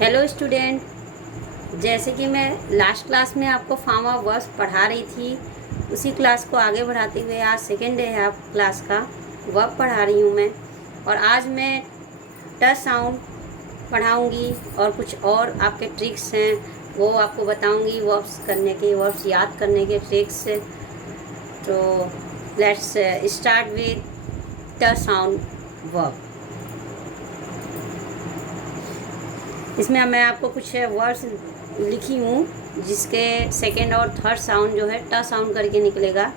Hello student, जैसे कि मैं लास्ट क्लास में आपको फॉर्म ऑफ वर्ब्स पढ़ा रही थी, उसी क्लास को आगे बढ़ाते हुए आज सेकेंड डे है आप क्लास का। वर्ब पढ़ा रही हूँ मैं, और आज मैं ट साउंड पढ़ाऊँगी और कुछ और आपके ट्रिक्स हैं वो आपको बताऊँगी। वर्ब्स करने के, वर्ब्स याद करने के ट्रिक्स। तो लेट्स स्टार्ट विथ ट साउंड वर्ब। इसमें मैं आपको कुछ वर्ड्स लिखी हूँ जिसके सेकेंड और थर्ड साउंड जो है ट साउंड करके निकलेगा।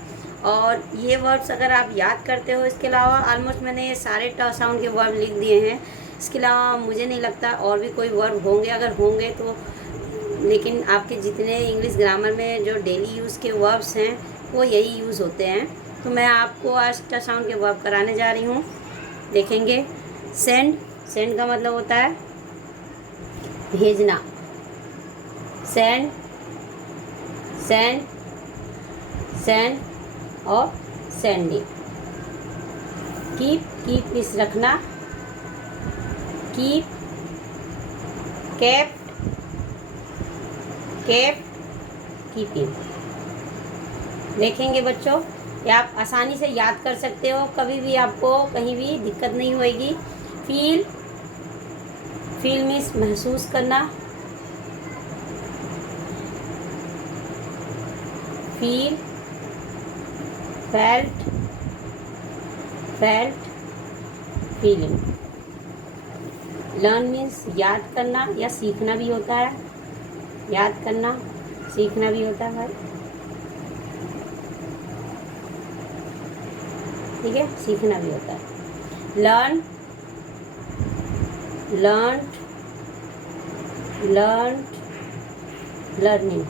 और ये वर्ड्स अगर आप याद करते हो, इसके अलावा ऑलमोस्ट मैंने ये सारे ट साउंड के वर्ड लिख दिए हैं। इसके अलावा मुझे नहीं लगता और भी कोई वर्ड होंगे, अगर होंगे तो, लेकिन आपके जितने इंग्लिश ग्रामर में जो डेली यूज़ के वर्ब्स हैं वो यही यूज़ होते हैं। तो मैं आपको आज ट साउंड के वर्ब कराने जा रही हूँ। देखेंगे, सेंड। सेंड का मतलब होता है भेजना। सेंड, सेंड, सेंड और सेंडिंग। कीप, कीप इस रखना। Keep, kept, kept, keeping. देखेंगे बच्चों, ये आप आसानी से याद कर सकते हो, कभी भी आपको कहीं भी दिक्कत नहीं होएगी। फील, फील मीन्स महसूस करना। Feel, felt, felt, feeling. Learn means याद करना या सीखना भी होता है। याद करना, सीखना भी होता है भाई, ठीक है, सीखना भी होता है। Learn, learn, learn, learning.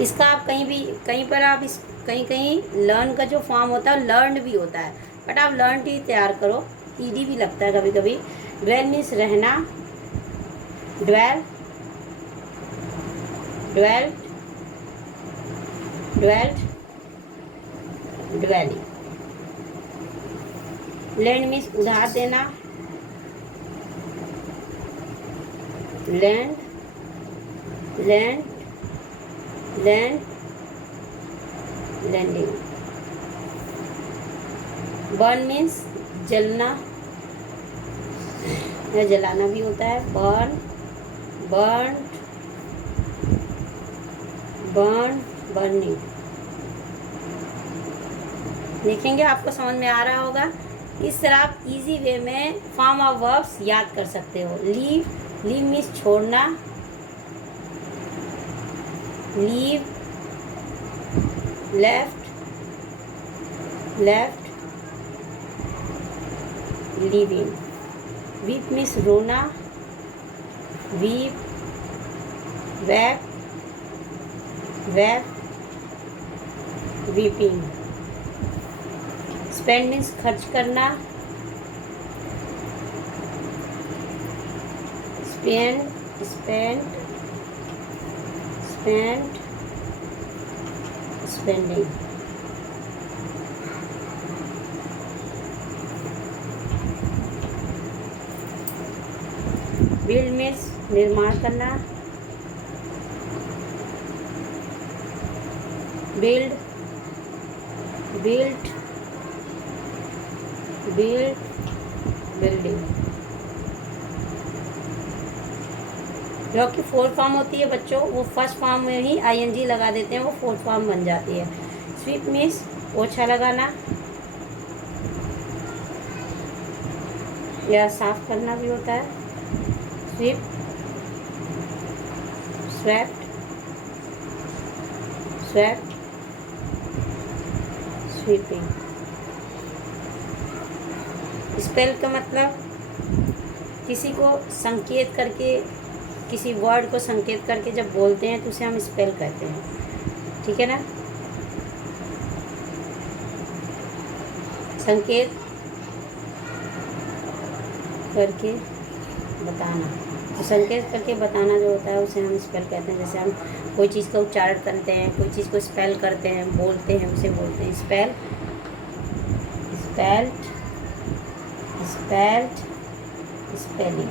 इसका आप कहीं भी, कहीं पर आप इस, कहीं कहीं लर्न का जो फॉर्म होता है लर्न भी होता है, बट आप लर्न ही तैयार करो, ईडी भी लगता है कभी कभी। ड्वेल मीन्स रहना। Dwell, dwell, dwelt, dwelling. Lend means उधार देना। Lend, lend, lend, lending. Burn means जलना या जलाना भी होता है। Burn, burn, burn, burning. देखेंगे आपको समझ में आ रहा होगा। इस तरह आप इजी वे में फॉर्म ऑफ वर्ब्स याद कर सकते हो। लीव, लीव मीन्स छोड़ना। Leave, left, left, living. Weep means रोना। Weep, wept, wept, weeping. Spend means खर्च करना। Spend, spend, spend, spending. Build means निर्माण करना। Build, built, build, building. जो कि फोर्थ फॉर्म होती है बच्चों, वो फर्स्ट फॉर्म में ही आईएनजी लगा देते हैं, वो फोर्थ फॉर्म बन जाती है। स्वीप मीन्स पोछा लगाना या साफ करना भी होता है। Sweep, swept, swept, sweeping. Spell का मतलब किसी को संकेत करके, किसी वर्ड को संकेत करके जब बोलते हैं तो उसे हम स्पेल कहते हैं, ठीक है ना। संकेत करके बताना, तो संकेत करके बताना जो होता है उसे हम स्पेल कहते हैं। जैसे हम कोई चीज़ का उच्चारण करते हैं, कोई चीज़ को स्पेल करते हैं, बोलते हैं, उसे बोलते हैं स्पेल। Spelt, spelt, spelling.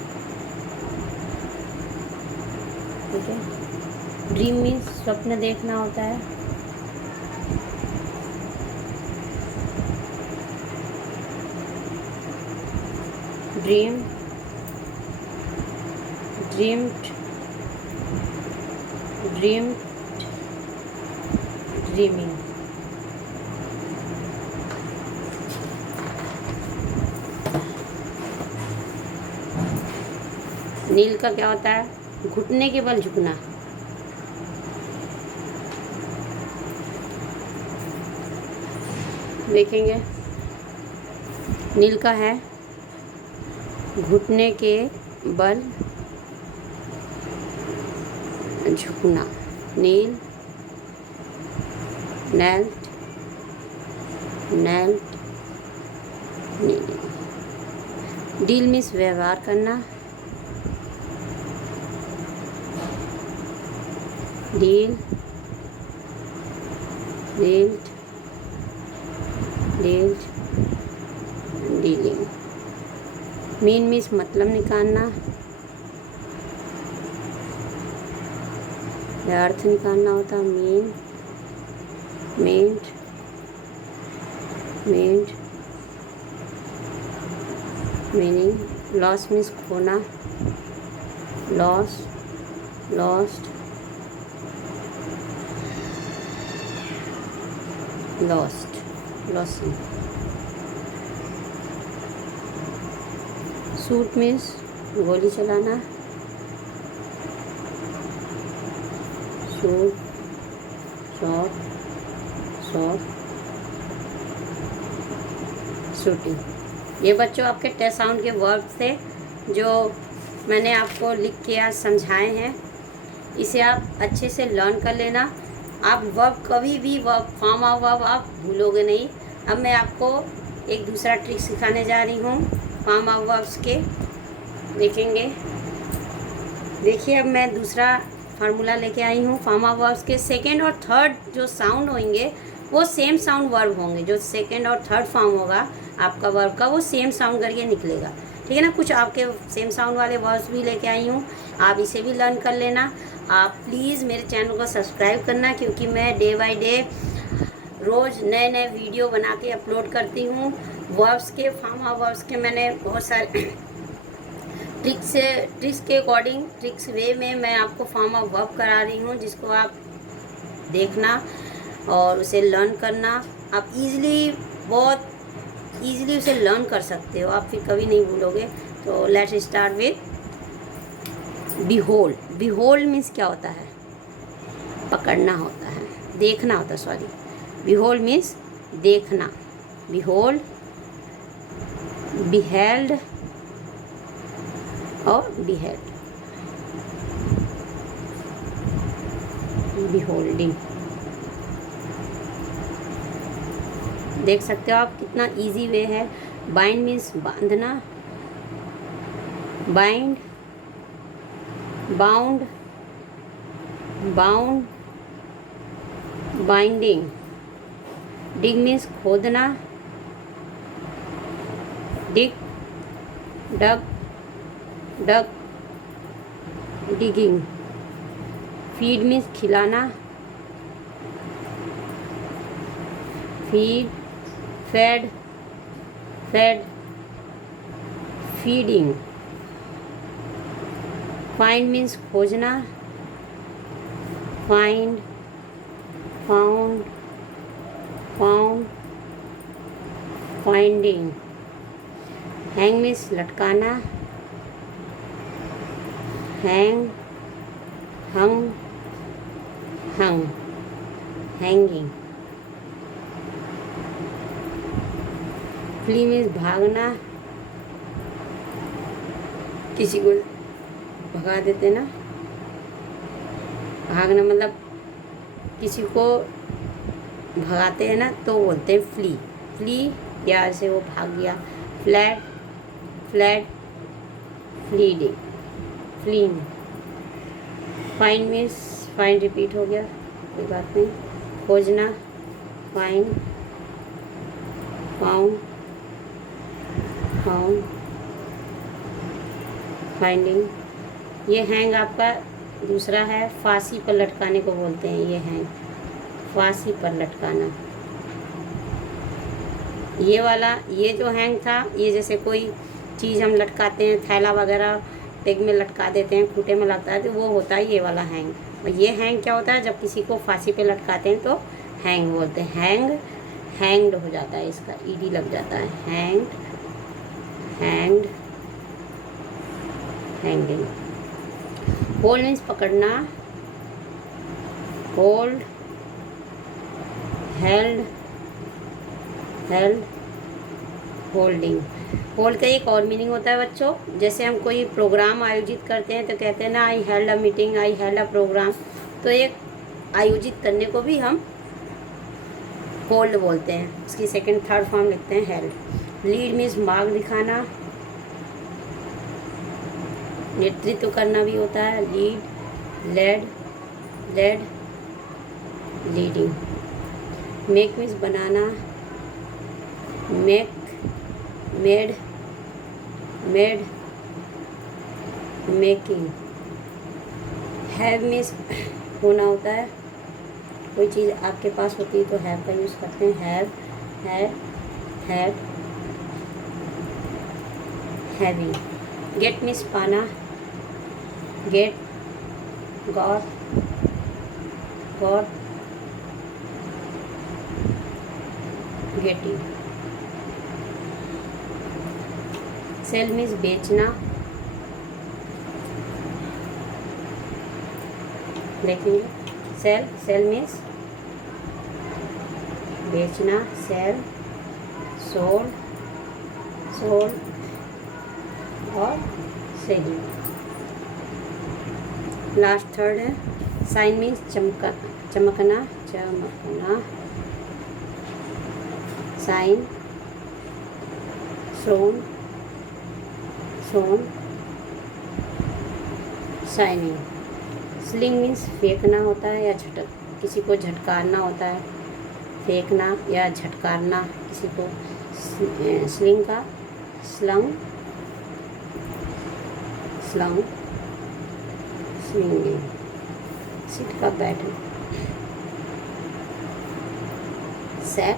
ठीक है। ड्रीम मीन्स स्वप्न देखना होता है। Dream, dreamed, dream, dreaming. Kneel का क्या होता है? घुटने के बल झुकना। देखेंगे, नील का है घुटने के बल झुकना। Kneel, knelt, knelt, kneeling. Deal means व्यवहार करना। Deal, dealed, dealed, dealing. Mean means मतलब निकालना या अर्थ निकालना होता है। Mean, meaned, meaned, meaning. Loss means खोना। Loss, lost, lost, losing. Shoot means गोली चलाना। Shoot, shot, shot, shooting. ये बच्चों आपके टेस्ट साउंड के वर्ब थे जो मैंने आपको लिख के आज समझाए हैं। इसे आप अच्छे से लर्न कर लेना। आप वर्ब कभी भी वर्ब फॉर्म ऑफ वर्ब आप भूलोगे नहीं। अब मैं आपको एक दूसरा ट्रिक सिखाने जा रही हूँ फॉर्म ऑफ वर्ब्स के। देखेंगे, देखिए अब मैं दूसरा फार्मूला लेके आई हूँ फॉर्म ऑफ वर्ब्स के। सेकेंड और थर्ड जो साउंड होंगे वो सेम साउंड वर्ब होंगे। जो सेकेंड और थर्ड फॉर्म होगा आपका वर्ब का वो सेम साउंड करके निकलेगा। ठीक है ना। कुछ आपके सेम साउंड वाले वर्ड्स भी लेके आई हूँ, आप इसे भी लर्न कर लेना। आप प्लीज़ मेरे चैनल को सब्सक्राइब करना, क्योंकि मैं डे बाय डे रोज़ नए नए वीडियो बना के अपलोड करती हूँ। वर्ब्स के, फॉर्म ऑफ वर्ब्स के मैंने बहुत सारे ट्रिक्स के अकॉर्डिंग, ट्रिक्स वे में मैं आपको फॉर्म ऑफ वर्ब करा रही हूँ, जिसको आप देखना और उसे लर्न करना। आप इजीली, बहुत इजीली उसे लर्न कर सकते हो, आप फिर कभी नहीं भूलोगे। तो let's start with behold. Behold means क्या होता है? पकड़ना होता है, देखना होता है, सॉरी। बिहोल्ड मीन्स देखना। बिहोल्ड, बिहेल्ड और बिहेल्ड। बिहोल्डिंग। देख सकते हो आप कितना इजी वे है। बाइंड मीन्स बांधना। Bind, bound, bound, binding. Dig means खोदना। Dig, dug, dug, digging. Feed means खिलाना। Feed, fed, fed, feeding. Find means खोजना। Find, found, found, finding. Hang means लटकाना। हैंग, हंग, हंग, हैंगिंग। फ्ली मीन्स भागना। किसी को भगा देते ना, भागना मतलब किसी को भगाते हैं ना तो बोलते हैं फ्ली। फ्ली या ऐसे वो भाग गया। Fled, fled, fleeing, flee. Find means, find repeat हो गया, कोई बात नहीं। खोजना, फाइंड, फाउंड, फाउंड, फाइंडिंग। ये हैंग आपका दूसरा है फांसी पर लटकाने को बोलते हैं, ये हैंग, फांसी पर लटकाना। ये वाला, ये जो हैंग था, ये जैसे कोई चीज़ हम लटकाते हैं, थैला वगैरह पेग में लटका देते हैं, खूंटे में लगता है, तो वो होता है ये वाला हैंग। और ये हैंग क्या होता है, जब किसी को फांसी पे लटकाते हैं तो हैंग बोलते हैं। हैंग्ड हो जाता है, इसका ईडी लग जाता है, हैंग्ड, हैंगिंग। होल्ड मीन्स पकड़ना, होल्ड, हेल्ड, होल्डिंग। होल्ड का एक और मीनिंग होता है बच्चों, जैसे हम कोई प्रोग्राम आयोजित करते हैं तो कहते हैं ना, I held a meeting, I held a programme. तो एक आयोजित करने को भी हम होल्ड बोलते हैं, उसकी सेकंड थर्ड फॉर्म लिखते हैं हेल्ड। लीड मीन्स मार्ग दिखाना, नेतृत्व करना भी होता है, lead, led, leading. Make means बनाना, make, made, making. Have means होना होता है, कोई चीज़ आपके पास होती है तो हैव का यूज़ करते हैं, हैड, हैविंग। गेट मीन्स पाना, get, got, getting. Sell means बेचना, देखेंगे, सेल मीन्स बेचना, सेल, सोल्ड और सेलिंग। लास्ट थर्ड है साइन मीन्स चमकना, shine, shone, shining. Sling means फेंकना होता है या झटक, किसी को झटकारना होता है, फेंकना या झटकारना किसी को। स्लिंग का स्लंग, स्लिंगिंग। सिट का बैठना, sat,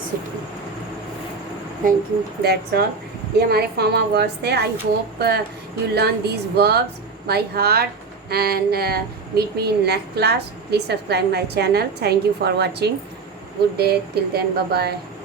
sitting. Thank you, that's all. ये हमारे फॉर्म ऑफ वर्ड्स थे। I hope you learn these verbs by heart and meet me in next class. Please subscribe my channel. Thank you for watching. Good day till then. Bye bye.